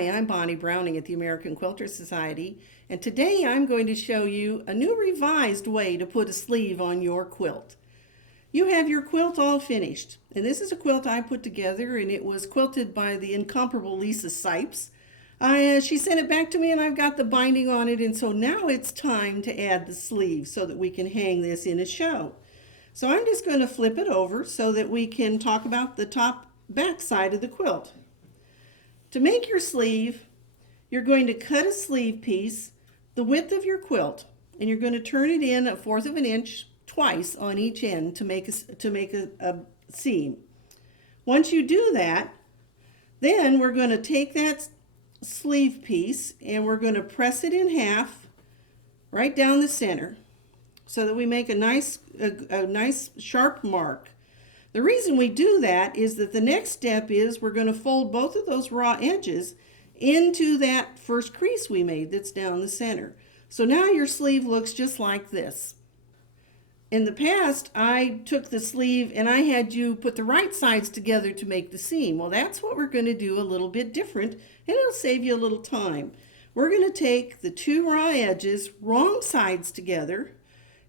Hi, I'm Bonnie Browning at the American Quilter Society, and today I'm going to show you a new revised way to put a sleeve on your quilt. You have your quilt all finished, and this is a quilt I put together, and it was quilted by the incomparable Lisa Sipes. She sent it back to me, and I've got the binding on it, and so now it's time to add the sleeve so that we can hang this in a show. So I'm just going to flip it over so that we can talk about the back side of the quilt. To make your sleeve, you're going to cut a sleeve piece the width of your quilt, and you're going to turn it in 1/4 of an inch twice on each end to make a seam. Once you do that, then we're going to take that sleeve piece and we're going to press it in half right down the center so that we make a nice sharp mark. The reason we do that is that the next step is we're going to fold both of those raw edges into that first crease we made that's down the center. So now your sleeve looks just like this. In the past, I took the sleeve and I had you put the right sides together to make the seam. Well, that's what we're going to do a little bit different, and it'll save you a little time. We're going to take the two raw edges, wrong sides together,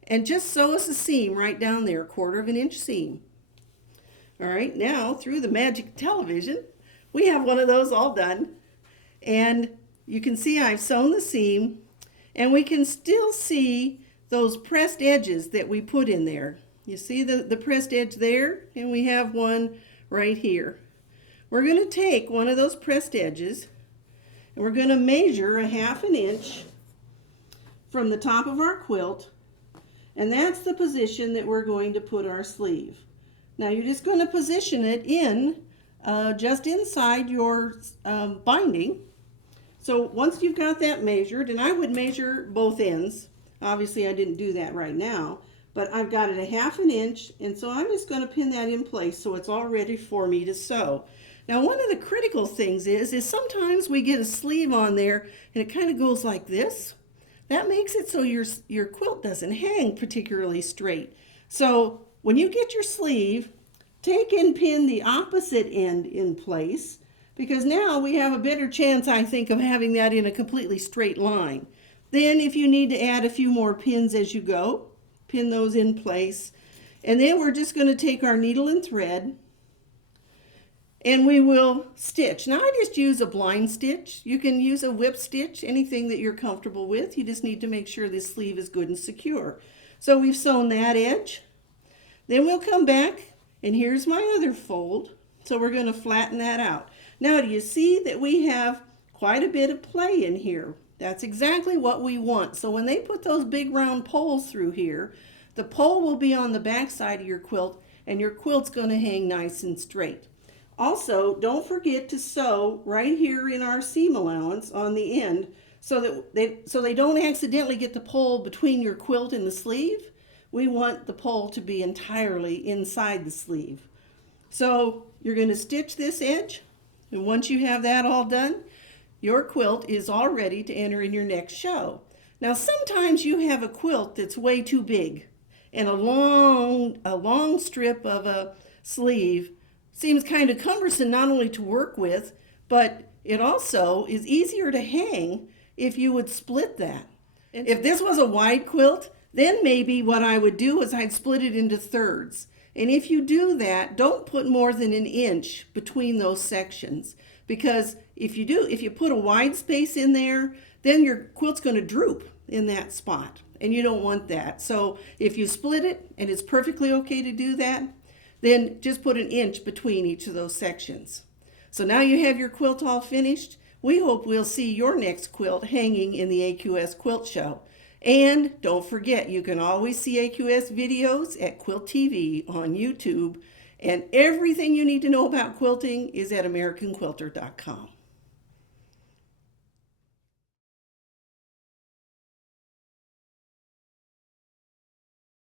and just sew us a seam right down there, 1/4 of an inch seam. All right, now through the magic television, we have one of those all done. And you can see I've sewn the seam, and we can still see those pressed edges that we put in there. You see the pressed edge there, and we have one right here. We're going to take one of those pressed edges, and we're going to measure 1/2 an inch from the top of our quilt, and that's the position that we're going to put our sleeve. Now you're just going to position it in just inside your binding. So once you've got that measured, and I would measure both ends. Obviously I didn't do that right now, but I've got it 1/2 an inch, and so I'm just going to pin that in place so it's all ready for me to sew. Now one of the critical things is sometimes we get a sleeve on there and it kind of goes like this. That makes it so your quilt doesn't hang particularly straight. So when you get your sleeve, take and pin the opposite end in place, because now we have a better chance, I think, of having that in a completely straight line. Then if you need to add a few more pins as you go, pin those in place. And then we're just going to take our needle and thread and we will stitch. Now I just use a blind stitch. You can use a whip stitch, anything that you're comfortable with. You just need to make sure this sleeve is good and secure. So we've sewn that edge. Then we'll come back, and here's my other fold. So we're going to flatten that out. Now do you see that we have quite a bit of play in here? That's exactly what we want. So when they put those big round poles through here, the pole will be on the back side of your quilt, and your quilt's going to hang nice and straight. Also, don't forget to sew right here in our seam allowance on the end so they don't accidentally get the pole between your quilt and the sleeve. We want the pole to be entirely inside the sleeve. So you're going to stitch this edge, and once you have that all done, your quilt is all ready to enter in your next show. Now sometimes you have a quilt that's way too big, and a long strip of a sleeve seems kind of cumbersome not only to work with, but it also is easier to hang if you would split that. If this was a wide quilt, then maybe what I would do is I'd split it into thirds. And if you do that, don't put more than 1 inch between those sections. Because if you put a wide space in there, then your quilt's going to droop in that spot. And you don't want that. So if you split it, and it's perfectly okay to do that, then just put 1 inch between each of those sections. So now you have your quilt all finished. We hope we'll see your next quilt hanging in the AQS Quilt Show. And don't forget, you can always see AQS videos at Quilt TV on YouTube. And everything you need to know about quilting is at AmericanQuilter.com.